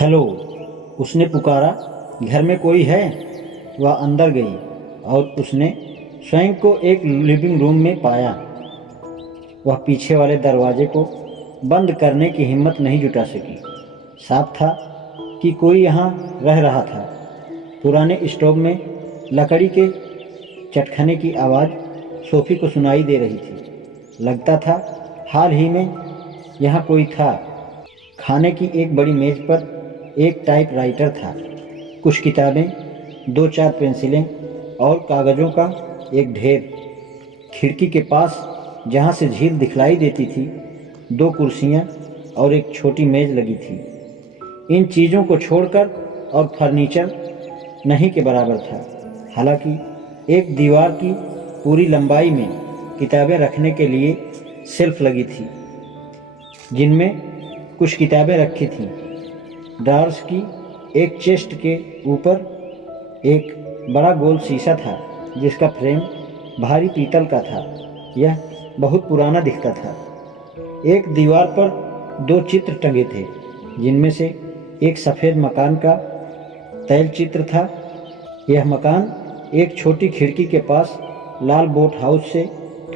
Hello, उसने पुकारा। घर में कोई है? वह अंदर गई और उसने स्वयं को एक लिविंग रूम में पाया। वह पीछे वाले दरवाजे को बंद करने की हिम्मत नहीं जुटा सकी। साफ था कि कोई यहाँ रह रहा था। पुराने स्टोव में लकड़ी के चटखने की आवाज़ सोफ़ी को सुनाई दे रही थी। लगता था हाल ही में यहाँ कोई था। खाने की एक बड़ी मेज़ पर एक टाइपराइटर था, कुछ किताबें, दो चार पेंसिलें और कागज़ों का एक ढेर। खिड़की के पास जहाँ से झील दिखलाई देती थी, दो कुर्सियाँ और एक छोटी मेज़ लगी थी। इन चीज़ों को छोड़कर और फर्नीचर नहीं के बराबर था। हालांकि एक दीवार की पूरी लंबाई में किताबें रखने के लिए शेल्फ लगी थी, जिनमें कुछ किताबें रखी थीं। ड्रावर्स की एक चेस्ट के ऊपर एक बड़ा गोल शीशा था, जिसका फ्रेम भारी पीतल का था। यह बहुत पुराना दिखता था। एक दीवार पर दो चित्र टंगे थे, जिनमें से एक सफ़ेद मकान का तैल चित्र था। यह मकान एक छोटी खिड़की के पास लाल बोट हाउस से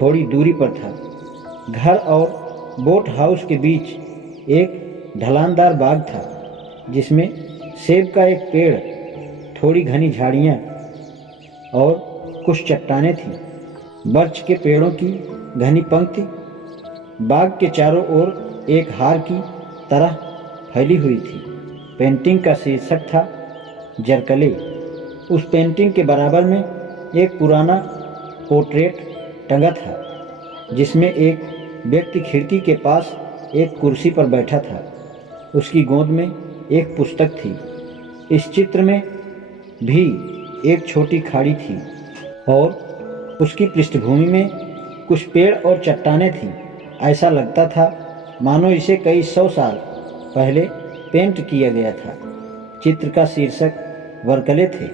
थोड़ी दूरी पर था। घर और बोट हाउस के बीच एक ढलानदार बाग था, जिसमें सेब का एक पेड़, थोड़ी घनी झाड़ियाँ और कुछ चट्टानें थीं। बर्च के पेड़ों की घनी पंक्ति बाग के चारों ओर एक हार की तरह फैली हुई थी। पेंटिंग का शीर्षक था जरकले। उस पेंटिंग के बराबर में एक पुराना पोर्ट्रेट टंगा था, जिसमें एक व्यक्ति खिड़की के पास एक कुर्सी पर बैठा था। उसकी गोद में एक पुस्तक थी। इस चित्र में भी एक छोटी खाड़ी थी और उसकी पृष्ठभूमि में कुछ पेड़ और चट्टानें थीं। ऐसा लगता था मानो इसे कई सौ साल पहले पेंट किया गया था। चित्र का शीर्षक बर्कले थे।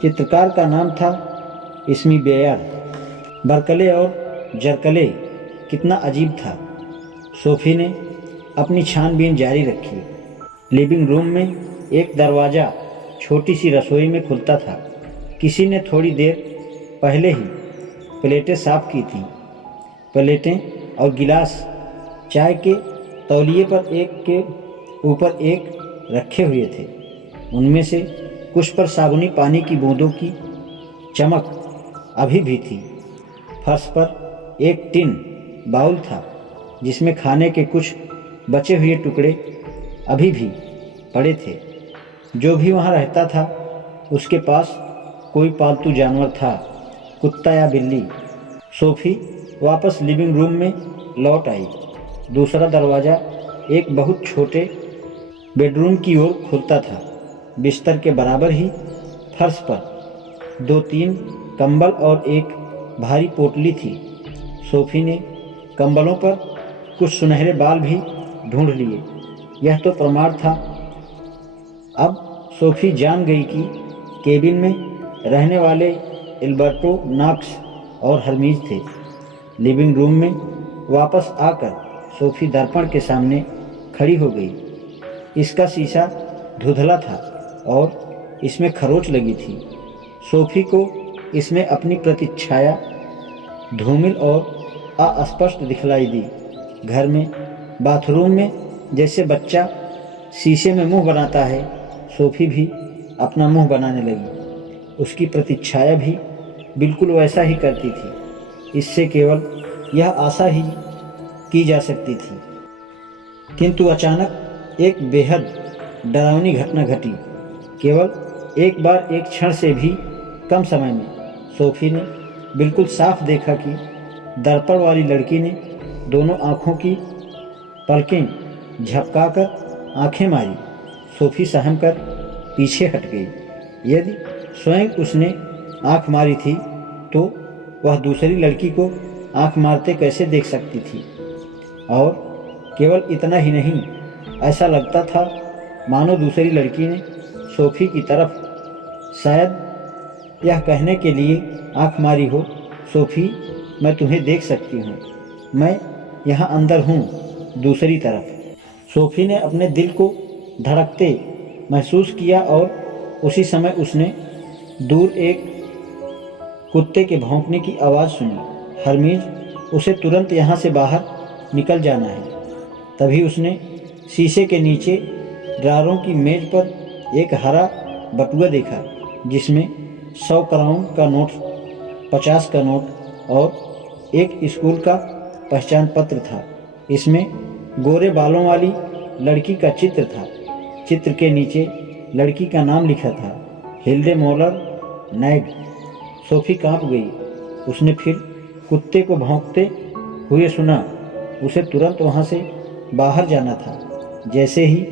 चित्रकार का नाम था इस्मी बेयर। बर्कले और जरकले कितना अजीब था। सोफ़ी ने अपनी छानबीन जारी रखी। लिविंग रूम में एक दरवाज़ा छोटी सी रसोई में खुलता था। किसी ने थोड़ी देर पहले ही प्लेटें साफ़ की थीं। प्लेटें और गिलास चाय के तौलिए पर एक के ऊपर एक रखे हुए थे। उनमें से कुछ पर साबुनी पानी की बूंदों की चमक अभी भी थी। फर्श पर एक टिन बाउल था, जिसमें खाने के कुछ बचे हुए टुकड़े अभी भी पड़े थे। जो भी वहाँ रहता था, उसके पास कोई पालतू जानवर था, कुत्ता या बिल्ली। सोफ़ी वापस लिविंग रूम में लौट आई। दूसरा दरवाज़ा एक बहुत छोटे बेडरूम की ओर खुलता था। बिस्तर के बराबर ही फर्श पर दो तीन कंबल और एक भारी पोटली थी। सोफ़ी ने कंबलों पर कुछ सुनहरे बाल भी ढूंढ लिए। यह तो प्रमाण था। अब सोफ़ी जान गई कि केबिन में रहने वाले एल्बर्टो नॉक्स और हर्मीज थे। लिविंग रूम में वापस आकर सोफ़ी दर्पण के सामने खड़ी हो गई। इसका शीशा धुंधला था और इसमें खरोंच लगी थी। सोफ़ी को इसमें अपनी प्रतिच्छाया धूमिल और अस्पष्ट दिखलाई दी। घर में बाथरूम में जैसे बच्चा शीशे में मुंह बनाता है, सोफ़ी भी अपना मुंह बनाने लगी। उसकी प्रतिच्छाया भी बिल्कुल वैसा ही करती थी। इससे केवल यह आशा ही की जा सकती थी। किंतु अचानक एक बेहद डरावनी घटना घटी। केवल एक बार, एक क्षण से भी कम समय में सोफ़ी ने बिल्कुल साफ देखा कि दर्पण वाली लड़की ने दोनों आँखों की पलकें झपकाकर आंखें मारी। सोफ़ी सहम कर पीछे हट गई। यदि स्वयं उसने आंख मारी थी, तो वह दूसरी लड़की को आंख मारते कैसे देख सकती थी? और केवल इतना ही नहीं, ऐसा लगता था मानो दूसरी लड़की ने सोफ़ी की तरफ शायद यह कहने के लिए आंख मारी हो, सोफ़ी, मैं तुम्हें देख सकती हूँ, मैं यहाँ अंदर हूँ, दूसरी तरफ। सोफ़ी ने अपने दिल को धड़कते महसूस किया और उसी समय उसने दूर एक कुत्ते के भौंकने की आवाज़ सुनी। हरमीज, उसे तुरंत यहाँ से बाहर निकल जाना है। तभी उसने शीशे के नीचे ड्रारों की मेज पर एक हरा बटुआ देखा जिसमें 100 क्राउन का नोट, 50 का नोट और एक स्कूल का पहचान पत्र था। इसमें गोरे बालों वाली लड़की का चित्र था। चित्र के नीचे लड़की का नाम लिखा था, हिल्डे मोलर नैग। सोफी कांप गई। उसने फिर कुत्ते को भौंकते हुए सुना। उसे तुरंत वहाँ से बाहर जाना था। जैसे ही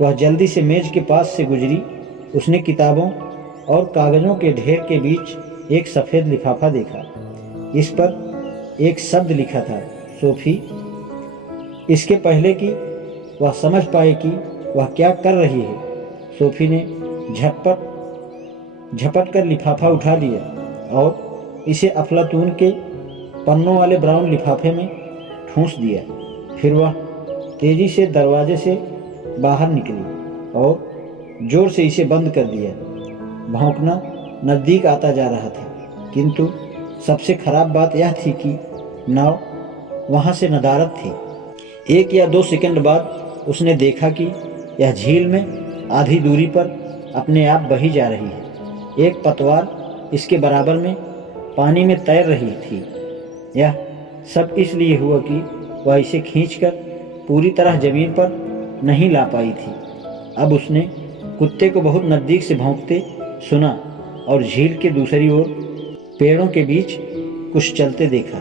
वह जल्दी से मेज के पास से गुजरी, उसने किताबों और कागज़ों के ढेर के बीच एक सफ़ेद लिफाफा देखा। इस पर एक शब्द लिखा था, सोफी। इसके पहले कि वह समझ पाए कि वह क्या कर रही है, सोफी ने झपट कर लिफाफा उठा लिया और इसे अफलातून के पन्नों वाले ब्राउन लिफाफे में ठूंस दिया। फिर वह तेजी से दरवाजे से बाहर निकली और जोर से इसे बंद कर दिया। भौंकना नज़दीक आता जा रहा था, किंतु सबसे खराब बात यह थी कि नाव वहाँ से नदारद थी। 1 या 2 सेकंड बाद उसने देखा कि यह झील में आधी दूरी पर अपने आप बही जा रही है। एक पतवार इसके बराबर में पानी में तैर रही थी। यह सब इसलिए हुआ कि वह इसे खींचकर पूरी तरह ज़मीन पर नहीं ला पाई थी। अब उसने कुत्ते को बहुत नज़दीक से भौंकते सुना और झील के दूसरी ओर पेड़ों के बीच कुछ चलते देखा।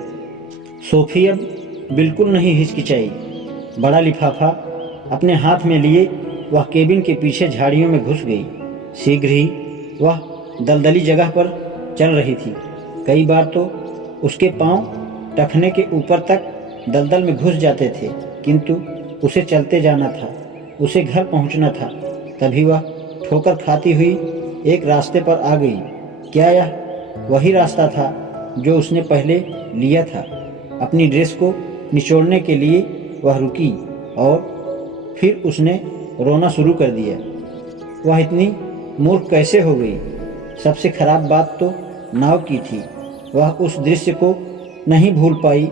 सोफी अब बिल्कुल नहीं हिचकिचाई। बड़ा लिफाफा अपने हाथ में लिए वह केबिन के पीछे झाड़ियों में घुस गई। शीघ्र ही वह दलदली जगह पर चल रही थी। कई बार तो उसके पांव टखने के ऊपर तक दलदल में घुस जाते थे, किंतु उसे चलते जाना था। उसे घर पहुंचना था। तभी वह ठोकर खाती हुई एक रास्ते पर आ गई। क्या यह वही रास्ता था जो उसने पहले लिया था? अपनी ड्रेस को निचोड़ने के लिए वह रुकी और फिर उसने रोना शुरू कर दिया। वह इतनी मूर्ख कैसे हो गई? सबसे खराब बात तो नाव की थी। वह उस दृश्य को नहीं भूल पाई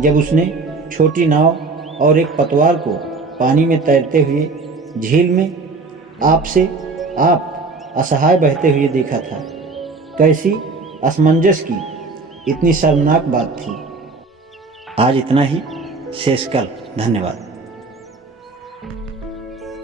जब उसने छोटी नाव और एक पतवार को पानी में तैरते हुए झील में आप से आप असहाय बहते हुए देखा था। कैसी असमंजस की इतनी शर्मनाक बात थी। आज इतना ही, शेष कल। धन्यवाद।